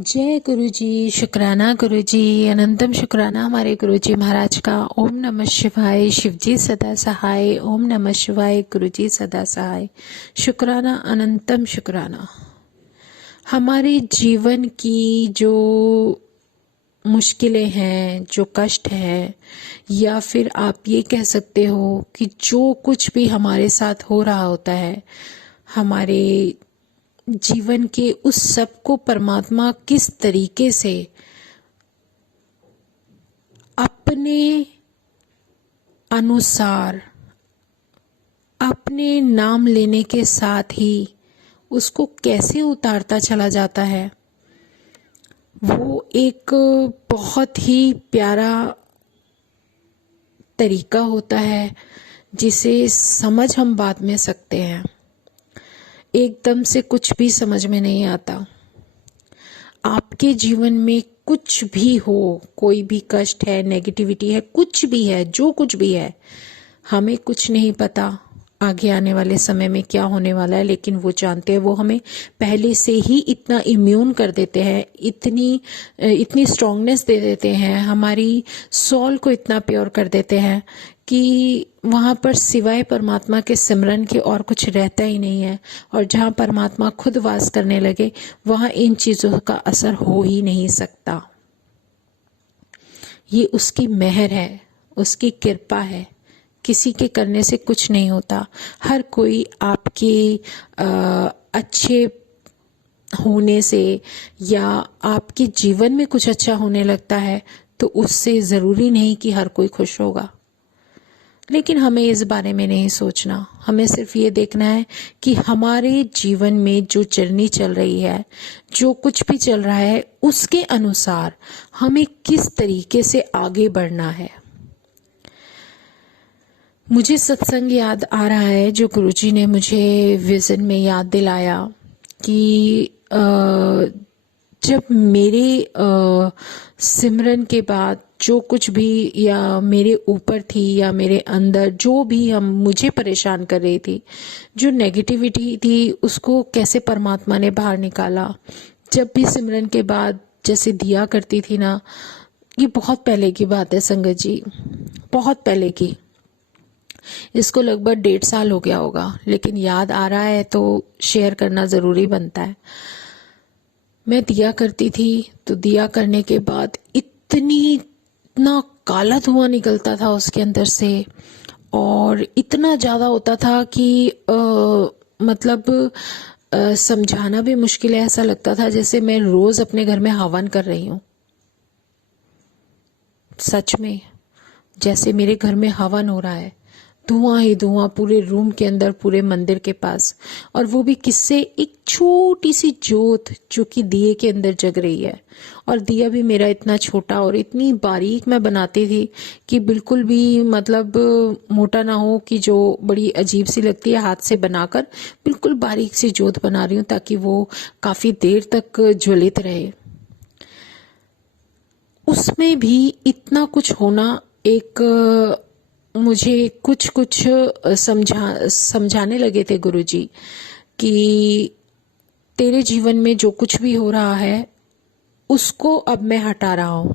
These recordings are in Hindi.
जय गुरु जी। शुक्राना गुरु जी, अनंतम शुक्राना हमारे गुरु जी महाराज का। ओम नमः शिवाय। शिव जी सदा सहाय। ओम नमः शिवाय। गुरु जी सदा सहाय। शुक्राना, अनंतम शुक्राना। हमारे जीवन की जो मुश्किलें हैं, जो कष्ट हैं, या फिर आप ये कह सकते हो कि जो कुछ भी हमारे साथ हो रहा होता है, हमारे जीवन के उस सब को परमात्मा किस तरीके से अपने अनुसार, अपने नाम लेने के साथ ही उसको कैसे उतारता चला जाता है, वो एक बहुत ही प्यारा तरीका होता है जिसे समझ हम बाद में सकते हैं। एकदम से कुछ भी समझ में नहीं आता। आपके जीवन में कुछ भी हो, कोई भी कष्ट है, नेगेटिविटी है, कुछ भी है, जो कुछ भी है, हमें कुछ नहीं पता आगे आने वाले समय में क्या होने वाला है, लेकिन वो जानते हैं। वो हमें पहले से ही इतना इम्यून कर देते हैं, इतनी स्ट्रांगनेस दे देते हैं, हमारी सोल को इतना प्योर कर देते हैं कि वहाँ पर सिवाय परमात्मा के सिमरन के और कुछ रहता ही नहीं है। और जहाँ परमात्मा खुद वास करने लगे, वहाँ इन चीज़ों का असर हो ही नहीं सकता। ये उसकी मेहर है, उसकी कृपा है। किसी के करने से कुछ नहीं होता। हर कोई आपके अच्छे होने से या आपके जीवन में कुछ अच्छा होने लगता है तो उससे ज़रूरी नहीं कि हर कोई खुश होगा। लेकिन हमें इस बारे में नहीं सोचना। हमें सिर्फ ये देखना है कि हमारे जीवन में जो जर्नी चल रही है, जो कुछ भी चल रहा है, उसके अनुसार हमें किस तरीके से आगे बढ़ना है। मुझे सत्संग याद आ रहा है जो गुरुजी ने मुझे विजन में याद दिलाया कि जब मेरे सिमरन के बाद जो कुछ भी या मेरे ऊपर थी या मेरे अंदर जो भी हम मुझे परेशान कर रही थी, जो नेगेटिविटी थी, उसको कैसे परमात्मा ने बाहर निकाला। जब भी सिमरन के बाद जैसे दिया करती थी ना, ये बहुत पहले की बात है संगत जी, बहुत पहले की। इसको लगभग 1.5 साल हो गया होगा, लेकिन याद आ रहा है तो शेयर करना ज़रूरी बनता है। मैं दिया करती थी तो दिया करने के बाद इतना काला धुआं निकलता था उसके अंदर से, और इतना ज़्यादा होता था कि मतलब समझाना भी मुश्किल है। ऐसा लगता था जैसे मैं रोज़ अपने घर में हवन कर रही हूँ। सच में जैसे मेरे घर में हवन हो रहा है, धुआं ही धुआं पूरे रूम के अंदर, पूरे मंदिर के पास। और वो भी किससे? एक छोटी सी जोत जो कि दिए के अंदर जग रही है। और दिया भी मेरा इतना छोटा और इतनी बारीक मैं बनाती थी कि बिल्कुल भी मतलब मोटा ना हो कि जो बड़ी अजीब सी लगती है। हाथ से बनाकर बिल्कुल बारीक सी जोत बना रही हूँ ताकि वो काफी देर तक ज्वलित रहे। उसमें भी इतना कुछ होना, एक मुझे कुछ कुछ समझाने लगे थे गुरुजी कि तेरे जीवन में जो कुछ भी हो रहा है उसको अब मैं हटा रहा हूँ।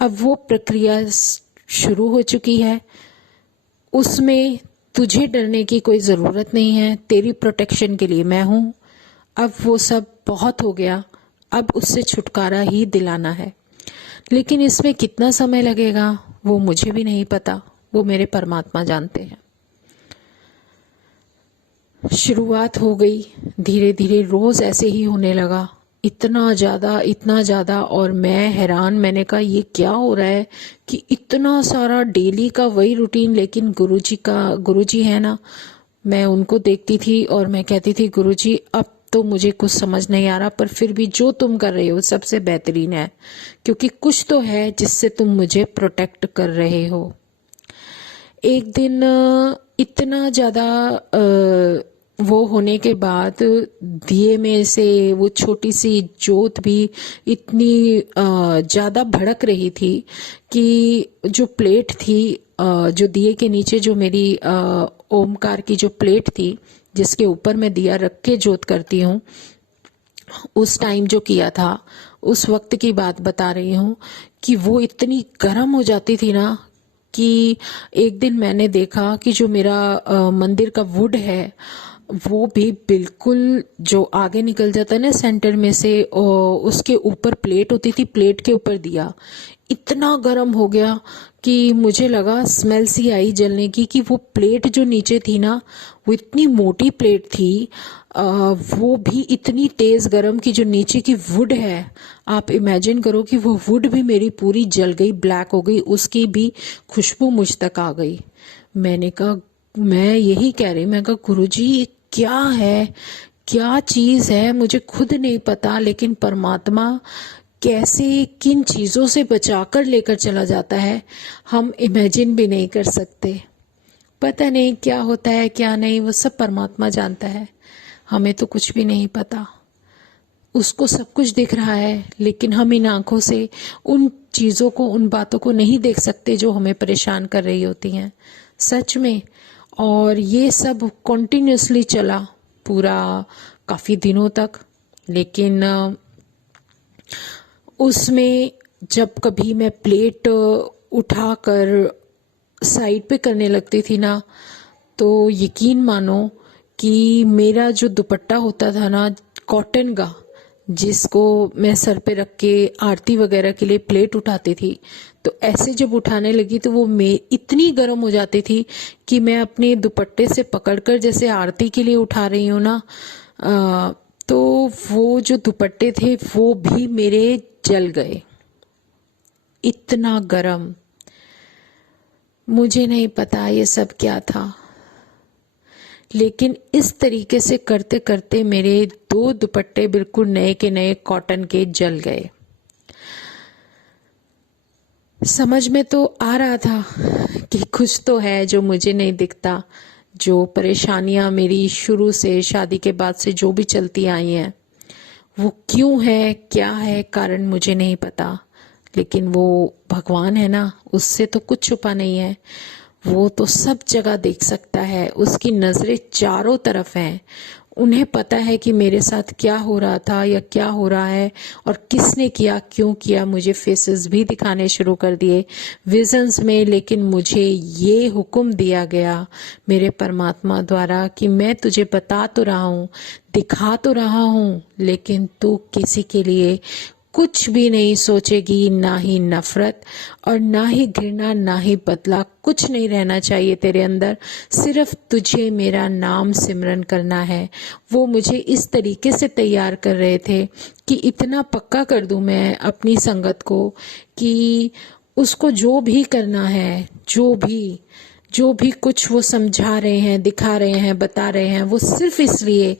अब वो प्रक्रिया शुरू हो चुकी है, उसमें तुझे डरने की कोई ज़रूरत नहीं है। तेरी प्रोटेक्शन के लिए मैं हूँ। अब वो सब बहुत हो गया, अब उससे छुटकारा ही दिलाना है। लेकिन इसमें कितना समय लगेगा वो मुझे भी नहीं पता, वो मेरे परमात्मा जानते हैं। शुरुआत हो गई, धीरे धीरे रोज ऐसे ही होने लगा, इतना ज़्यादा। और मैं हैरान, मैंने कहा ये क्या हो रहा है कि इतना सारा डेली का वही रूटीन। लेकिन गुरुजी है ना, मैं उनको देखती थी और मैं कहती थी गुरुजी अब तो मुझे कुछ समझ नहीं आ रहा, पर फिर भी जो तुम कर रहे हो सबसे बेहतरीन है, क्योंकि कुछ तो है जिससे तुम मुझे प्रोटेक्ट कर रहे हो। एक दिन इतना ज़्यादा वो होने के बाद दिए में से वो छोटी सी जोत भी इतनी ज़्यादा भड़क रही थी कि जो प्लेट थी, जो दिए के नीचे जो मेरी ओमकार की जो प्लेट थी जिसके ऊपर मैं दिया रख के जोत करती हूँ, उस टाइम जो किया था, उस वक्त की बात बता रही हूँ कि वो इतनी गर्म हो जाती थी ना कि एक दिन मैंने देखा कि जो मेरा मंदिर का वुड है वो भी बिल्कुल जो आगे निकल जाता है ना सेंटर में से, उसके ऊपर प्लेट होती थी, प्लेट के ऊपर दिया इतना गर्म हो गया कि मुझे लगा, स्मेल सी आई जलने की, कि वो प्लेट जो नीचे थी ना, वो इतनी मोटी प्लेट थी, वो भी इतनी तेज गर्म कि जो नीचे की वुड है, आप इमेजिन करो कि वो वुड भी मेरी पूरी जल गई, ब्लैक हो गई, उसकी भी खुशबू मुझ तक आ गई। मैंने कहा, मैं यही कह रही, मैं कहा गुरुजी ये क्या है, क्या चीज है, मुझे खुद नहीं पता, लेकिन परमात्मा कैसे किन चीजों से बचाकर लेकर चला जाता है, हम इमेजिन भी नहीं कर सकते। पता नहीं क्या होता है क्या नहीं, वो सब परमात्मा जानता है, हमें तो कुछ भी नहीं पता। उसको सब कुछ दिख रहा है, लेकिन हम इन आंखों से उन चीजों को, उन बातों को नहीं देख सकते जो हमें परेशान कर रही होती हैं, सच में। और ये सब कॉन्टिन्यूसली चला पूरा काफी दिनों तक। लेकिन उसमें जब कभी मैं प्लेट उठाकर साइड पे करने लगती थी ना, तो यकीन मानो कि मेरा जो दुपट्टा होता था ना कॉटन का, जिसको मैं सर पे रख के आरती वगैरह के लिए प्लेट उठाती थी, तो ऐसे जब उठाने लगी तो वो मैं इतनी गर्म हो जाती थी कि मैं अपने दुपट्टे से पकड़कर जैसे आरती के लिए उठा रही हूँ ना, तो वो जो दुपट्टे थे वो भी मेरे जल गए, इतना गरम। मुझे नहीं पता ये सब क्या था, लेकिन इस तरीके से करते करते मेरे 2 दुपट्टे बिल्कुल नए के नए कॉटन के जल गए। समझ में तो आ रहा था कि कुछ तो है जो मुझे नहीं दिखता, जो परेशानियां मेरी शुरू से, शादी के बाद से जो भी चलती आई हैं, वो क्यों है, क्या है कारण, मुझे नहीं पता। लेकिन वो भगवान है ना, उससे तो कुछ छुपा नहीं है, वो तो सब जगह देख सकता है, उसकी नजरें चारों तरफ हैं। उन्हें पता है कि मेरे साथ क्या हो रहा था या क्या हो रहा है और किसने किया, क्यों किया। मुझे फेसेस भी दिखाने शुरू कर दिए विजन्स में, लेकिन मुझे ये हुक्म दिया गया मेरे परमात्मा द्वारा कि मैं तुझे बता तो रहा हूँ, दिखा तो रहा हूँ, लेकिन तू किसी के लिए कुछ भी नहीं सोचेगी, ना ही नफरत और ना ही घृणा, ना ही बदला, कुछ नहीं रहना चाहिए तेरे अंदर। सिर्फ तुझे मेरा नाम सिमरन करना है। वो मुझे इस तरीके से तैयार कर रहे थे कि इतना पक्का कर दूं मैं अपनी संगत को कि उसको जो भी करना है, जो भी कुछ वो समझा रहे हैं, दिखा रहे हैं, बता रहे हैं, वो सिर्फ इसलिए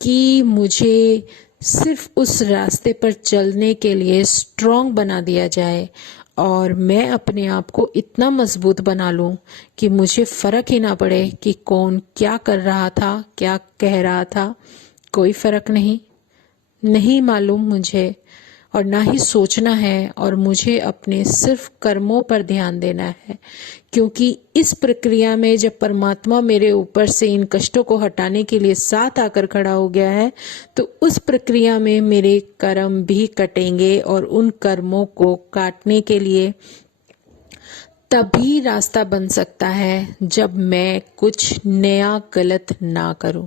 कि मुझे सिर्फ उस रास्ते पर चलने के लिए स्ट्रांग बना दिया जाए और मैं अपने आप को इतना मजबूत बना लूं कि मुझे फर्क ही ना पड़े कि कौन क्या कर रहा था, क्या कह रहा था, कोई फर्क नहीं मालूम मुझे, और ना ही सोचना है। और मुझे अपने सिर्फ कर्मों पर ध्यान देना है, क्योंकि इस प्रक्रिया में जब परमात्मा मेरे ऊपर से इन कष्टों को हटाने के लिए साथ आकर खड़ा हो गया है, तो उस प्रक्रिया में मेरे कर्म भी कटेंगे और उन कर्मों को काटने के लिए तभी रास्ता बन सकता है जब मैं कुछ नया गलत ना करूं।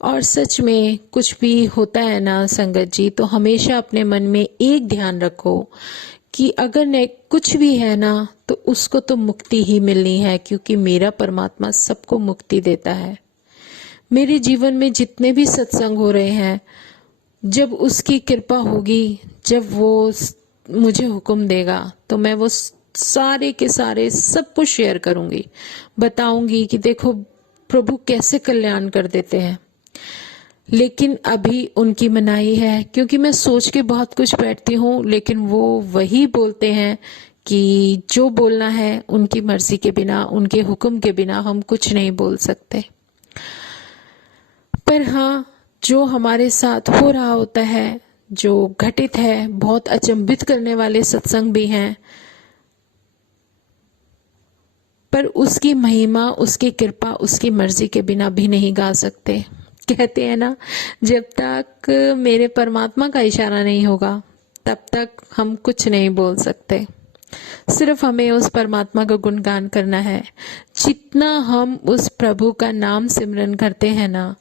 और सच में कुछ भी होता है ना संगत जी, तो हमेशा अपने मन में एक ध्यान रखो कि अगर न कुछ भी है ना, तो उसको तो मुक्ति ही मिलनी है, क्योंकि मेरा परमात्मा सबको मुक्ति देता है। मेरे जीवन में जितने भी सत्संग हो रहे हैं, जब उसकी कृपा होगी, जब वो मुझे हुक्म देगा, तो मैं वो सारे के सारे सबको शेयर करूंगी, बताऊंगी कि देखो प्रभु कैसे कल्याण कर देते हैं। लेकिन अभी उनकी मनाही है, क्योंकि मैं सोच के बहुत कुछ बैठती हूँ, लेकिन वो वही बोलते हैं कि जो बोलना है उनकी मर्जी के बिना, उनके हुक्म के बिना हम कुछ नहीं बोल सकते। पर हाँ, जो हमारे साथ हो रहा होता है, जो घटित है, बहुत अचंभित करने वाले सत्संग भी हैं, पर उसकी महिमा, उसकी कृपा, उसकी मर्जी के बिना भी नहीं गा सकते। कहते हैं ना, जब तक मेरे परमात्मा का इशारा नहीं होगा तब तक हम कुछ नहीं बोल सकते। सिर्फ हमें उस परमात्मा का गुणगान करना है। जितना हम उस प्रभु का नाम सिमरन करते हैं ना,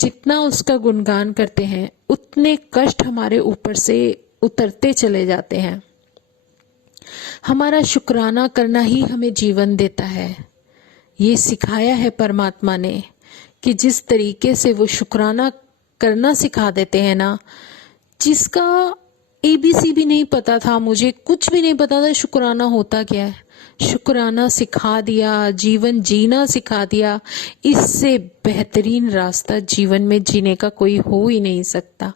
जितना उसका गुणगान करते हैं, उतने कष्ट हमारे ऊपर से उतरते चले जाते हैं। हमारा शुक्राना करना ही हमें जीवन देता है। ये सिखाया है परमात्मा ने कि जिस तरीके से वो शुक्राना करना सिखा देते हैं ना, जिसका ABC भी नहीं पता था, मुझे कुछ भी नहीं पता था शुक्राना होता क्या है, शुक्राना सिखा दिया, जीवन जीना सिखा दिया। इससे बेहतरीन रास्ता जीवन में जीने का कोई हो ही नहीं सकता।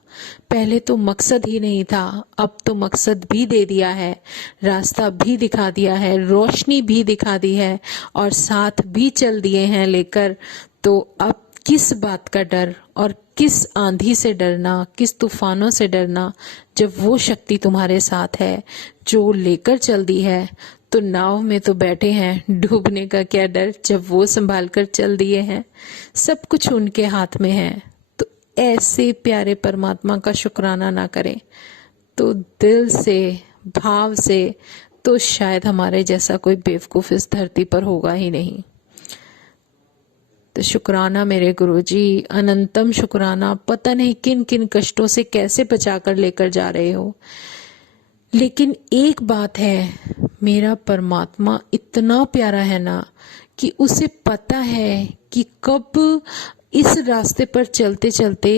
पहले तो मकसद ही नहीं था, अब तो मकसद भी दे दिया है, रास्ता भी दिखा दिया है, रोशनी भी दिखा दी है और साथ भी चल दिए हैं लेकर। तो अब किस बात का डर और किस आंधी से डरना, किस तूफानों से डरना, जब वो शक्ति तुम्हारे साथ है जो लेकर चल दी है। तो नाव में तो बैठे हैं, डूबने का क्या डर जब वो संभाल कर चल दिए हैं। सब कुछ उनके हाथ में है। तो ऐसे प्यारे परमात्मा का शुक्राना ना करें तो दिल से, भाव से, तो शायद हमारे जैसा कोई बेवकूफ इस धरती पर होगा ही नहीं। तो शुक्राना मेरे गुरुजी, अनंतम शुक्राना। पता नहीं किन किन कष्टों से कैसे बचाकर लेकर जा रहे हो, लेकिन एक बात है, मेरा परमात्मा इतना प्यारा है ना कि उसे पता है कि कब इस रास्ते पर चलते चलते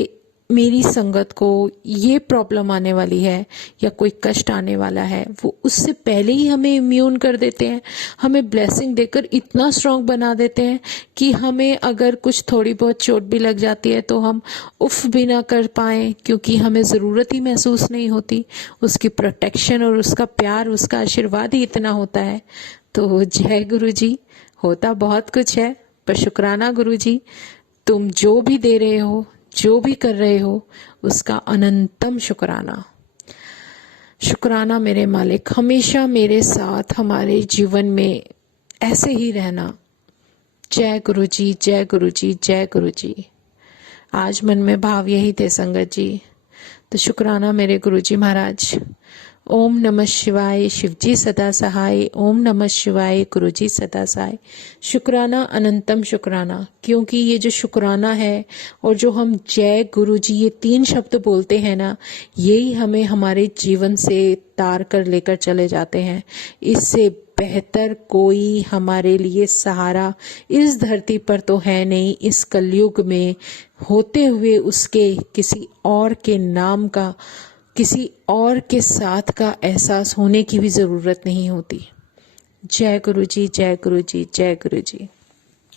मेरी संगत को ये प्रॉब्लम आने वाली है या कोई कष्ट आने वाला है। वो उससे पहले ही हमें इम्यून कर देते हैं, हमें ब्लेसिंग देकर इतना स्ट्रांग बना देते हैं कि हमें अगर कुछ थोड़ी बहुत चोट भी लग जाती है तो हम उफ भी ना कर पाए, क्योंकि हमें ज़रूरत ही महसूस नहीं होती। उसकी प्रोटेक्शन और उसका प्यार, उसका आशीर्वाद ही इतना होता है। तो जय गुरु जी। होता बहुत कुछ है, पर शुक्राना गुरु जी, तुम जो भी दे रहे हो, जो भी कर रहे हो, उसका अनंतम शुक्राना। शुक्राना मेरे मालिक, हमेशा मेरे साथ हमारे जीवन में ऐसे ही रहना। जय गुरु जी, जय गुरु जी, जय गुरु जी। आज मन में भाव यही थे संगत जी। तो शुक्राना मेरे गुरु जी महाराज। ओम नमः शिवाय, शिवजी सदा सहाय। ओम नमः शिवाय, गुरुजी सदा सहाय। शुक्राना, अनंतम शुक्राना। क्योंकि ये जो शुक्राना है और जो हम जय गुरु जी ये 3 शब्द बोलते हैं ना, यही हमें हमारे जीवन से तार कर लेकर चले जाते हैं। इससे बेहतर कोई हमारे लिए सहारा इस धरती पर तो है नहीं। इस कलयुग में होते हुए उसके किसी और के नाम का, किसी और के साथ का एहसास होने की भी जरूरत नहीं होती। जय गुरु जी, जय गुरु जी, जय गुरु जी।